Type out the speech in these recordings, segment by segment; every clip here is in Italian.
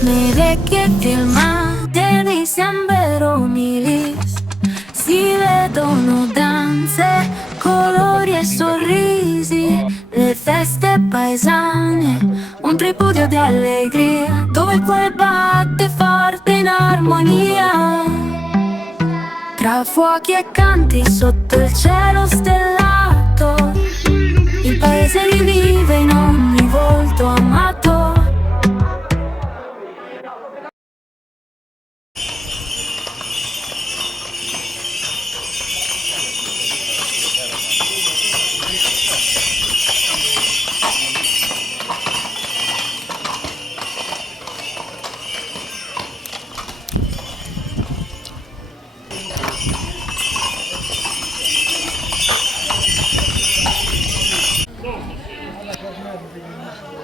Nei vecchi film dei sembero milis si vedono danze, colori e sorrisi, le feste paesane, un tripudio di allegria, dove il cuore batte forte in armonia. Tra fuochi e canti sotto il cielo stellato, il paese rivive in ogni volto amato.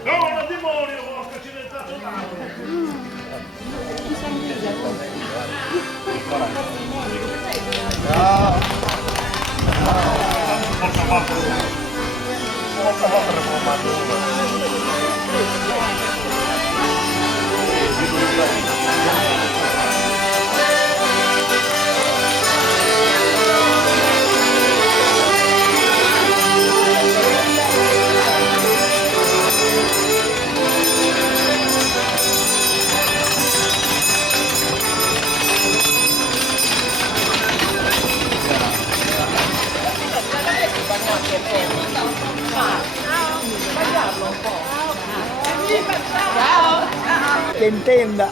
No, la demonio, porca accidentato tanto! Porta fatto reformato. Che intenda.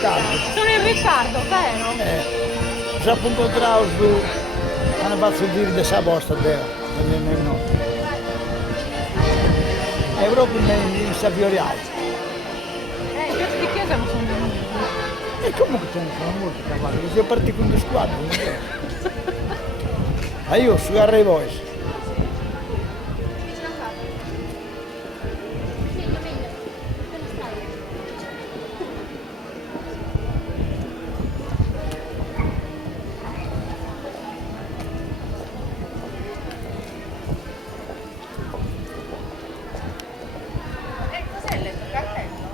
tardi. Sono in ritardo, vero? Già appunto su hanno fatto dire di sa bosta deo, no. È proprio in Savioriale. I pezzi di chiesa non sono venuti. E comunque sono molti cavalli, sono partiti con due squadre. Ma io su Garre Boys. Cos'è il cartello?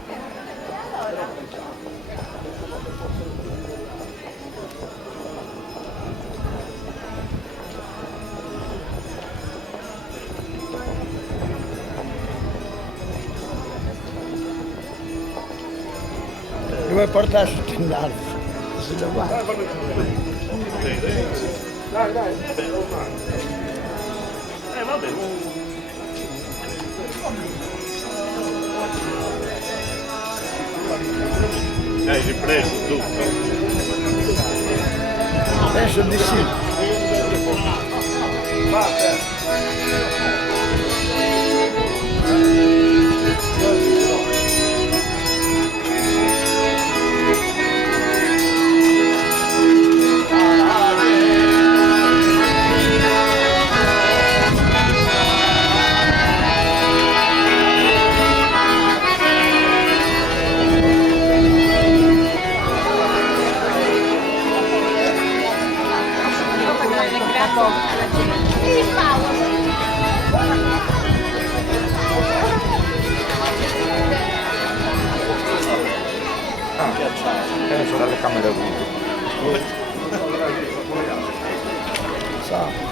Dove portare su Tendalfi? Si da guarda. Dai. Vabbè. Hai ripreso tutto? Penso di sì. Sono dalle camere video. Sa.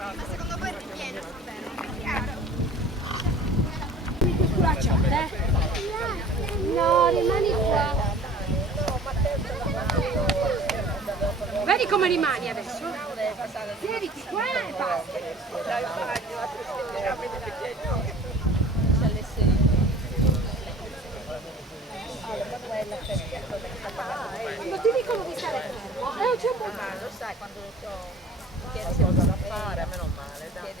Ma secondo voi ripieno, vero? Chiaro. No, rimani qua. Vedi come rimani adesso? Siediti qua e basta. Non ti dicono di stare fermo, c'è un po'. Lo sai quando chiedi se cosa da fare, a me non male, dai.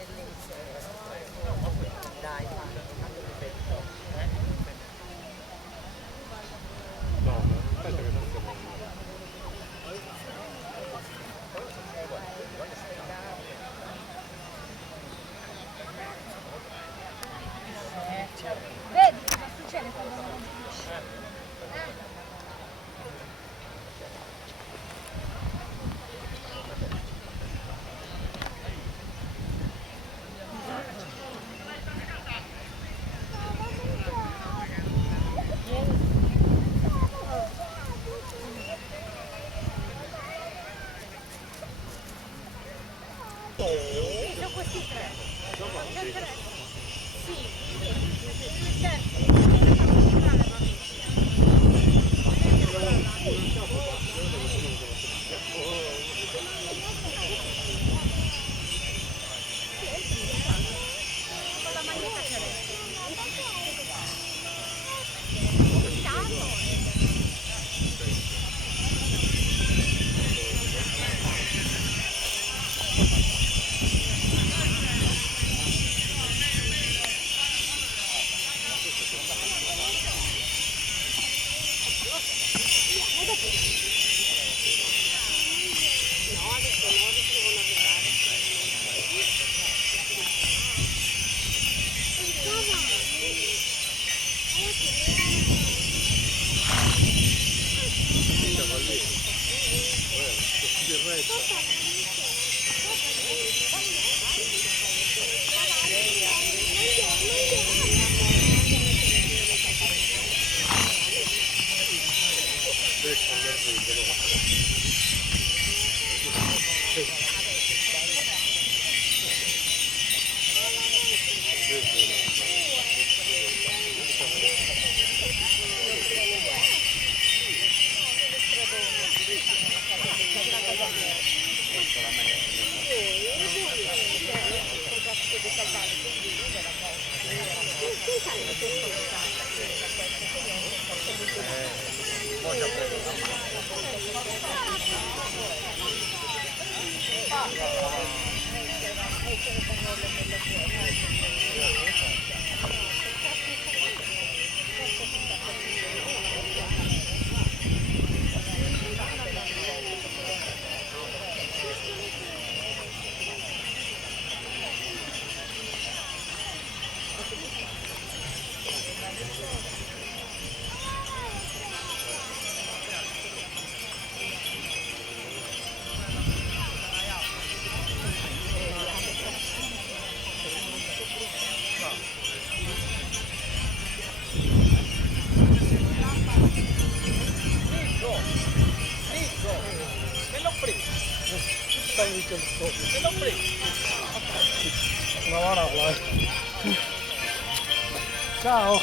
Dai, Vedi cosa succede quando non finisci? Sono questi tre. Sono tre. Ciao.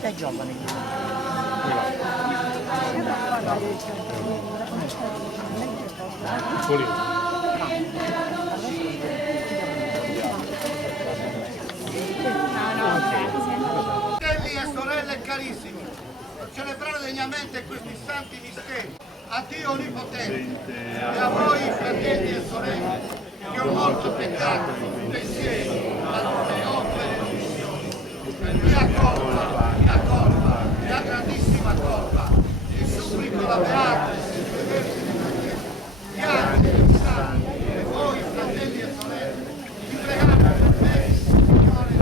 È giovane. Fratelli e sorelle carissimi, per celebrare degnamente questi santi misteri, a Dio Onnipotente e a voi fratelli e sorelle, che ho molto peccato, pensieri, parole, opere, mia colpa, mia grandissima colpa, e supplico la beata piangere santi e voi fratelli e sorelle, di pregare per me, Signore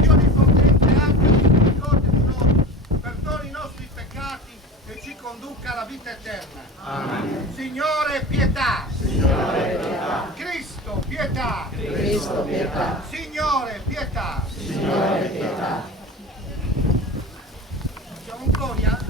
Dio Onnipotente, anche misericordia di noi, perdoni i nostri peccati e ci conduca alla vita eterna. Amen. Signore pietà. Signore pietà. Cristo pietà. Cristo pietà. Signore pietà. Signore pietà. Siamo in gloria?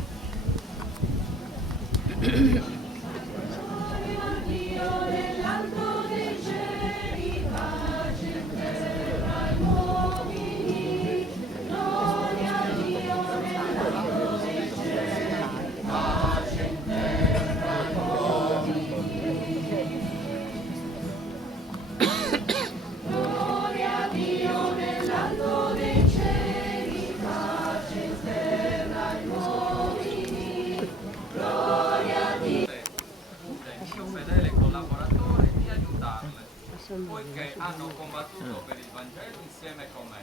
poiché hanno combattuto per il Vangelo insieme con me,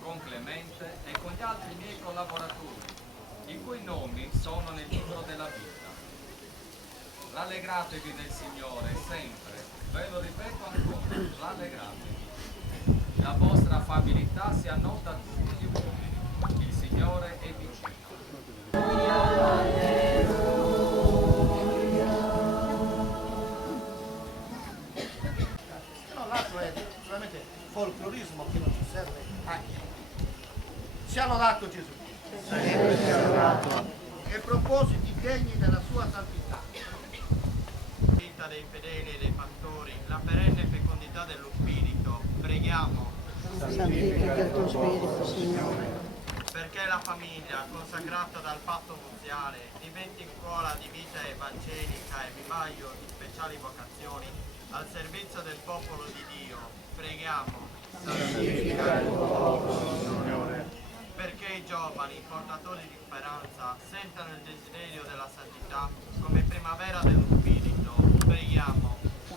con Clemente e con gli altri miei collaboratori, i cui nomi sono nel libro della vita. Rallegratevi del Signore sempre, ve lo ripeto ancora, rallegratevi. La vostra affabilità sia nota a tutti gli uomini, il Signore è vicino. L'altro è solamente folclorismo che non ci serve a niente. Sia lodato Gesù. E propositi degni della sua santità. Vita dei fedeli e dei pastori, la perenne fecondità dello Spirito, preghiamo. Santifica il tuo Spirito, Signore. Perché la famiglia, consacrata dal patto nuziale, diventi scuola di vita evangelica e vivaio di speciali vocazioni al servizio del popolo di Dio, preghiamo. Santifica il tuo popolo, Signore. Perché i giovani, portatori di speranza, sentano il desiderio della santità come primavera dello Spirito, preghiamo.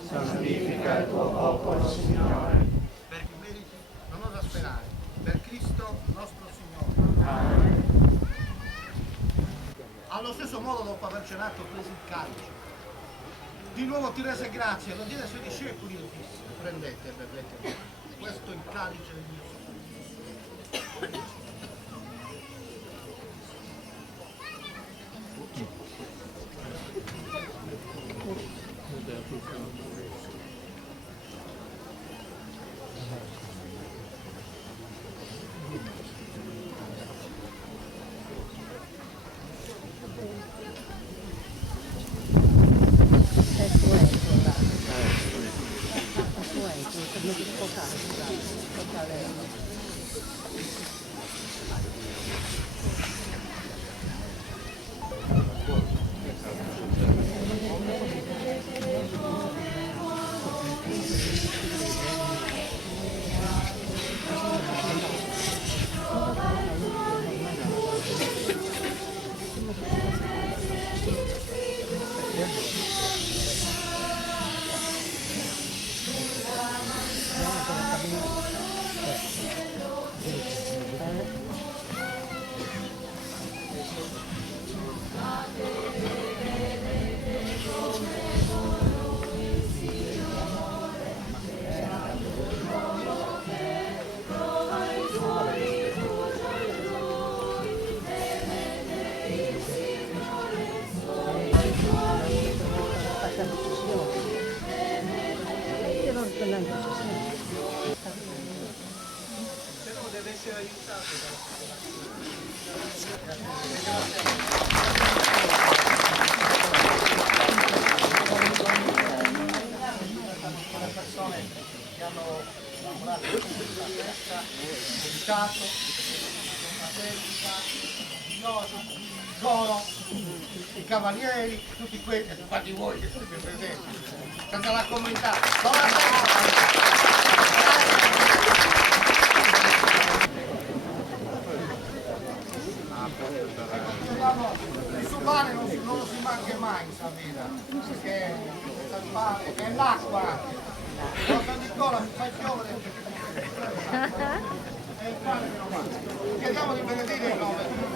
Santifica il tuo popolo, Signore. Per i meriti non osa sperare, per Cristo nostro Signore. Amen. Allo stesso modo, dopo aver cenato, prese il calice. Di nuovo ti rese grazie, lo diede ai suoi discepoli e disse: prendete e bevete, questo è il calice del mio sangue. essere aiutato. Le persone che hanno lavorato in questa festa, dedicato, Zoro, i cavalieri, tutti quelli, quanti voi che siete presenti, tutta la comunità. Il suo pane non lo si manca mai in San Vita, perché il pane è l'acqua anche. Quando San Nicola mi fa piovere, è il pane che non manca. Chiediamo di benedire il nome.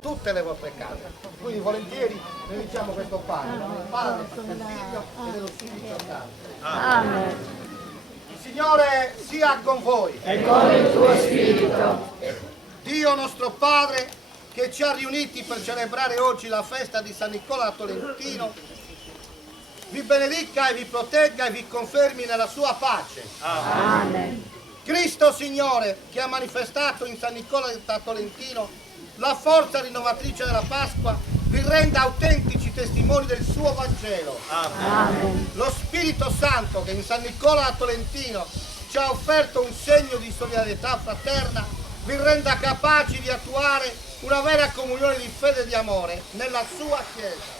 Tutte le vostre case, quindi volentieri benediciamo questo pane, del Padre, del Figlio e dello Spirito Santo. Amen. Il Signore sia con voi E con il tuo spirito. Dio nostro Padre che ci ha riuniti per celebrare oggi la festa di San Nicola Tolentino vi benedica e vi protegga e vi confermi nella sua pace. Amen. Cristo Signore, che ha manifestato in San Nicola Tolentino la forza rinnovatrice della Pasqua, vi renda autentici testimoni del suo Vangelo. Amen. Lo Spirito Santo, che in San Nicola Tolentino ci ha offerto un segno di solidarietà fraterna, vi renda capaci di attuare una vera comunione di fede e di amore nella sua Chiesa.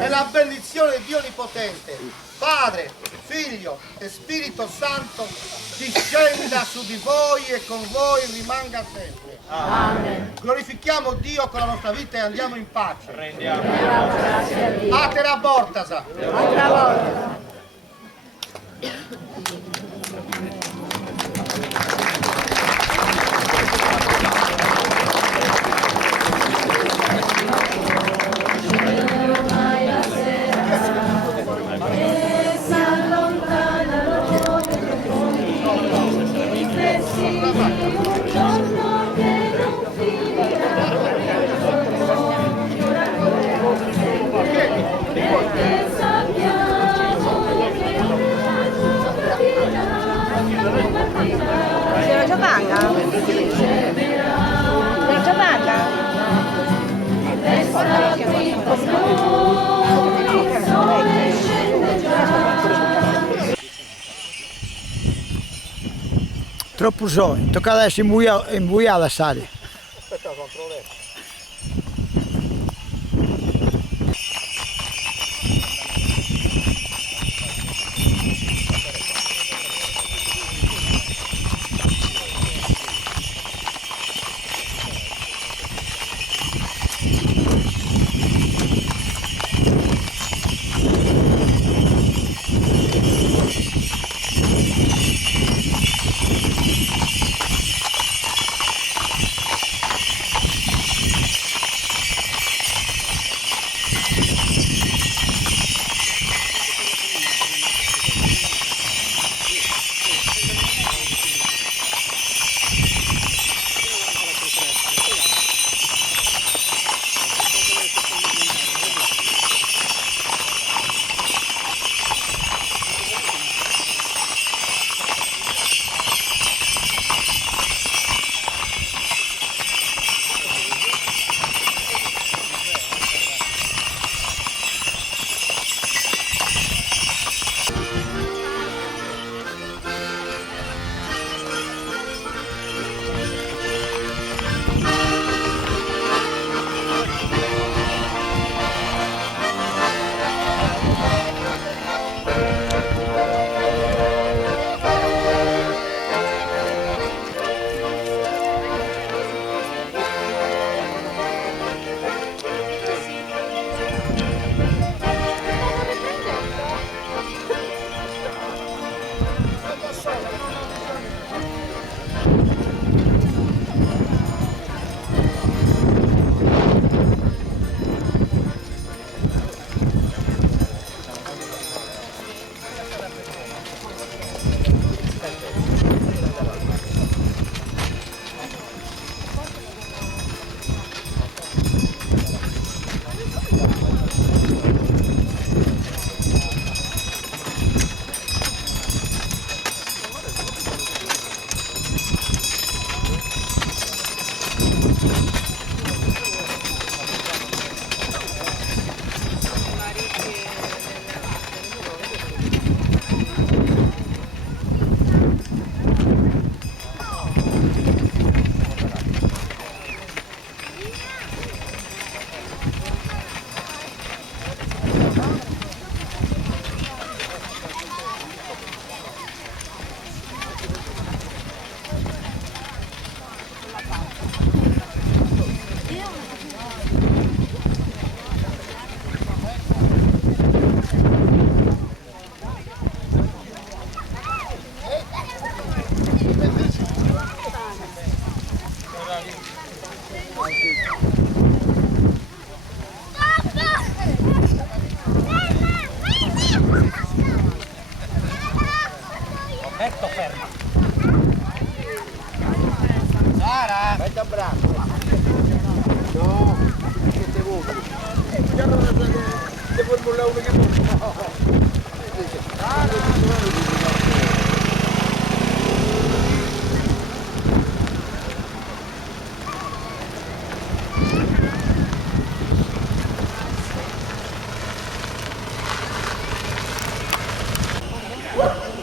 E la benedizione di Dio Onnipotente, Padre, Figlio e Spirito Santo, discenda su di voi e con voi rimanga sempre. Amen. Glorifichiamo Dio con la nostra vita e andiamo in pace. Rendiamo grazie a Dio. Atera Bortasa. Altra volta. Signora Giovanna? Signora Giovanna? Troppo sole, tocca adesso imbuiare la sale. Aspetta, controllo.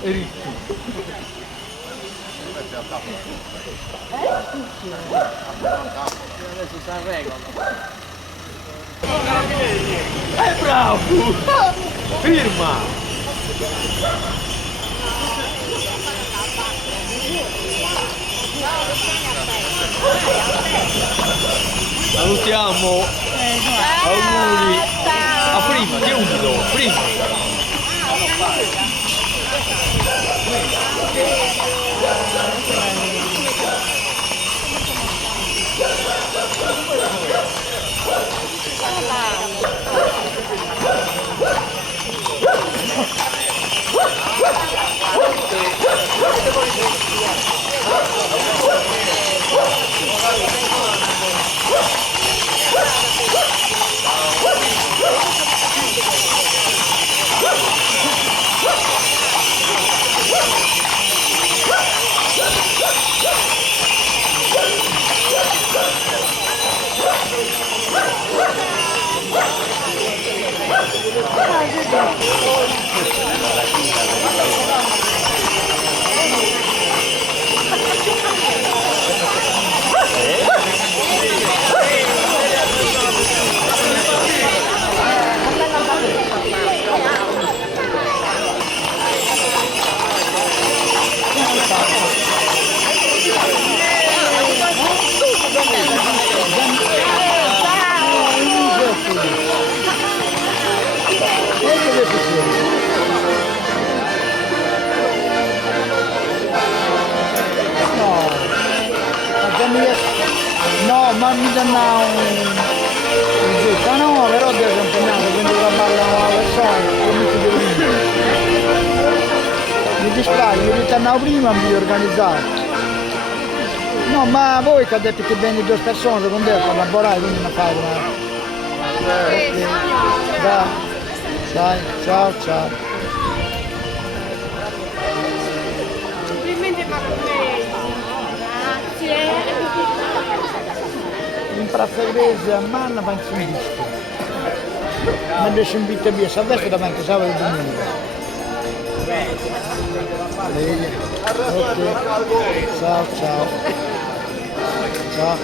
Adesso si arregola. Bravo! Firma! Salutiamo! Auguri! A prima, che umido! Prima! No, ma mi danno no, però devo campionato, quindi la balla una persona, mi dispiace, mi ritornavo prima, mi organizzavo. No, ma voi che ha detto che vieni due persone, secondo te a collaborare, quindi non fate una... Dai, ciao, ciao. Complimenti per me. Grazie. In Piazza Grese a Manna fa in disco. Mi lascio in vita via, sapete davanti sabato e domenica. Ok, ciao, ciao. Ciao.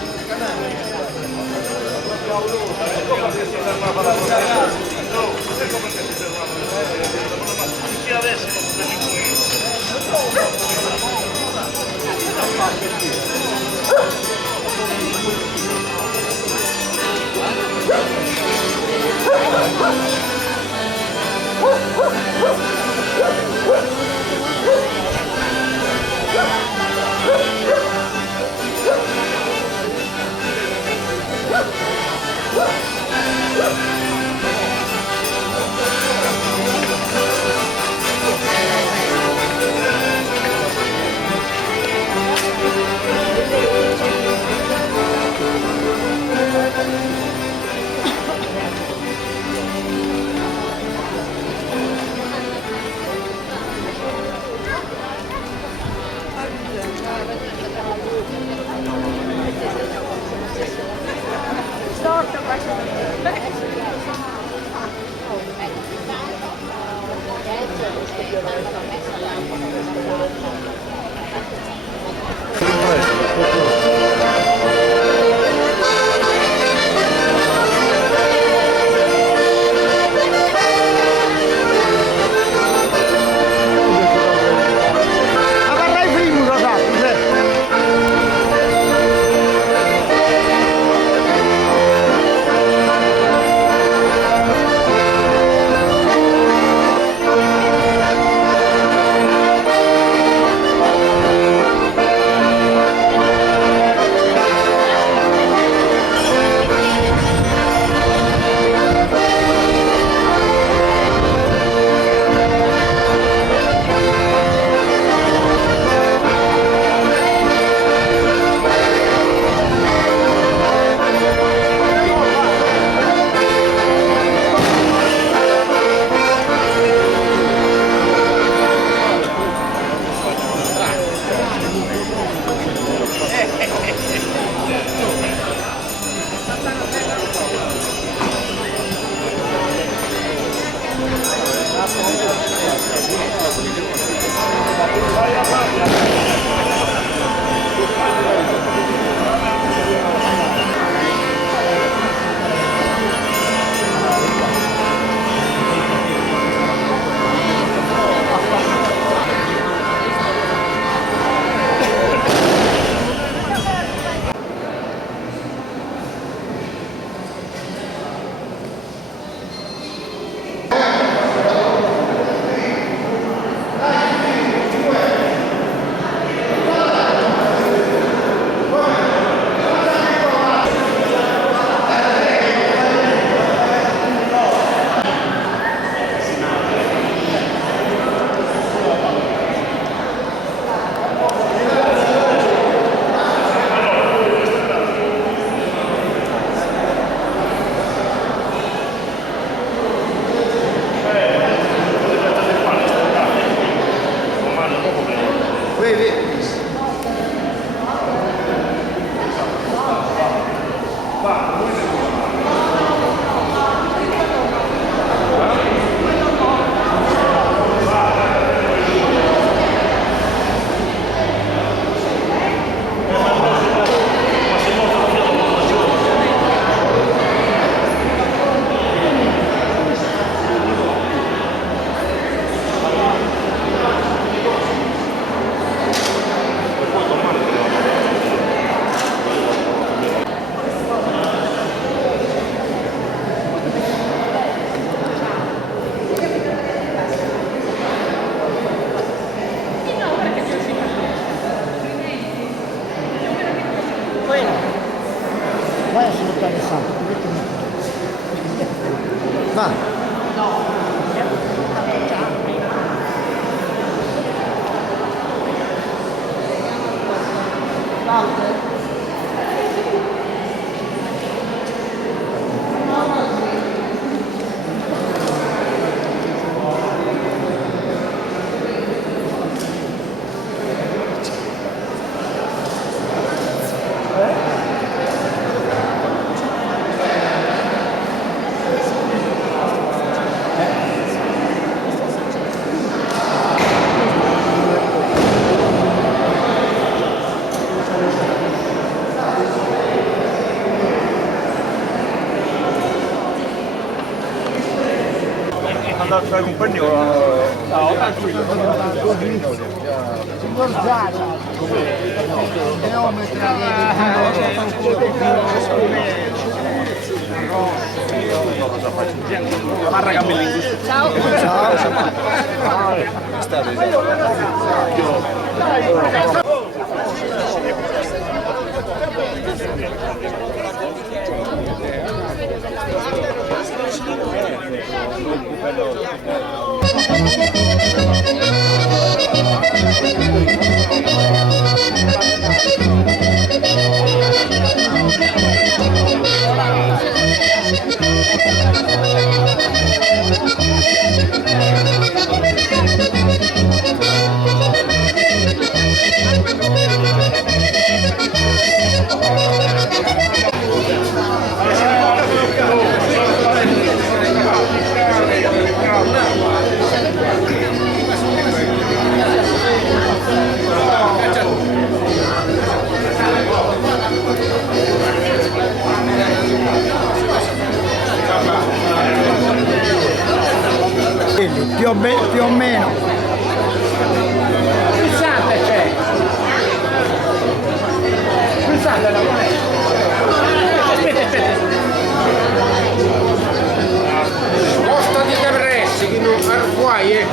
per un pennino. No, tranquillo. Signor Zara, geometra Marra Cammellini. Ciao. più o meno. Pulsante c'è. Pulsante la moneta. Aspetta. Costa di Capressi che non arguai,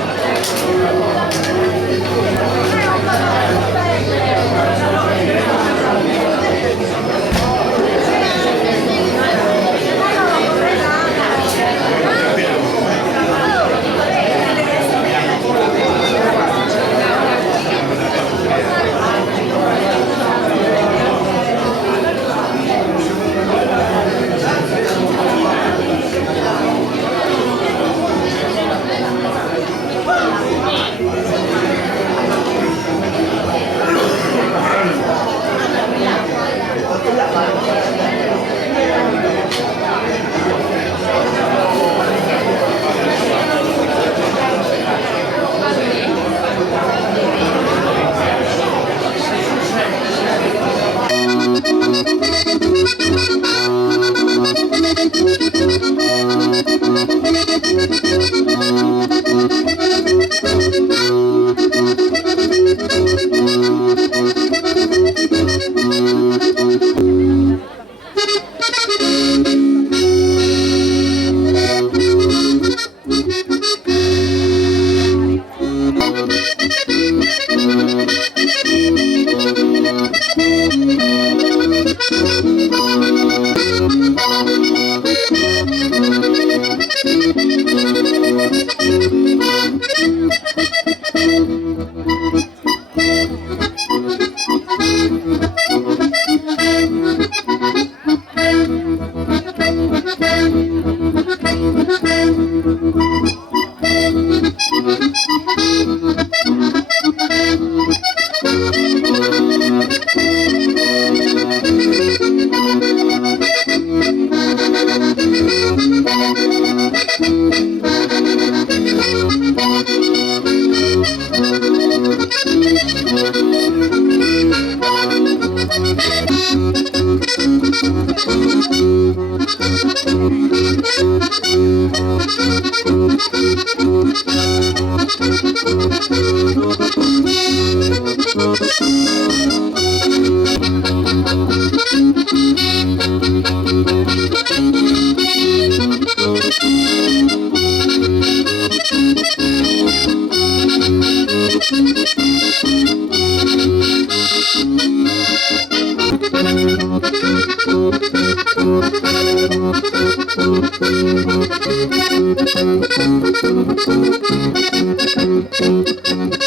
Thank you.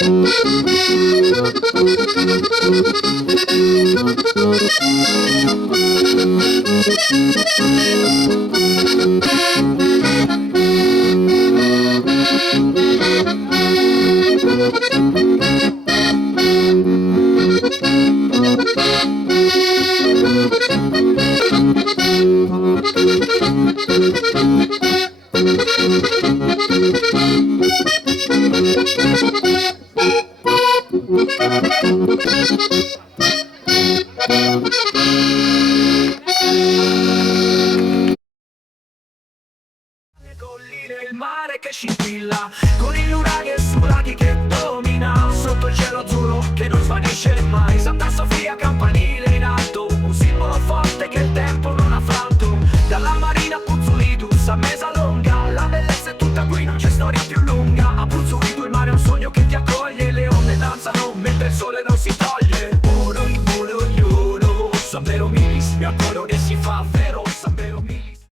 Draghi che domina sotto il cielo azzurro che non svanisce mai. Santa Sofia campanile in alto, un simbolo forte che il tempo non ha franto. Dalla Marina a Puzzolidus a Mesalonga, la bellezza è tutta qui, non c'è storia più lunga. A Puzzolidus il mare è un sogno che ti accoglie, le onde danzano mentre il sole non si toglie. Oro in volo ognuno, San Vero Milis, mi accorgo che si fa vero, San Vero Milis.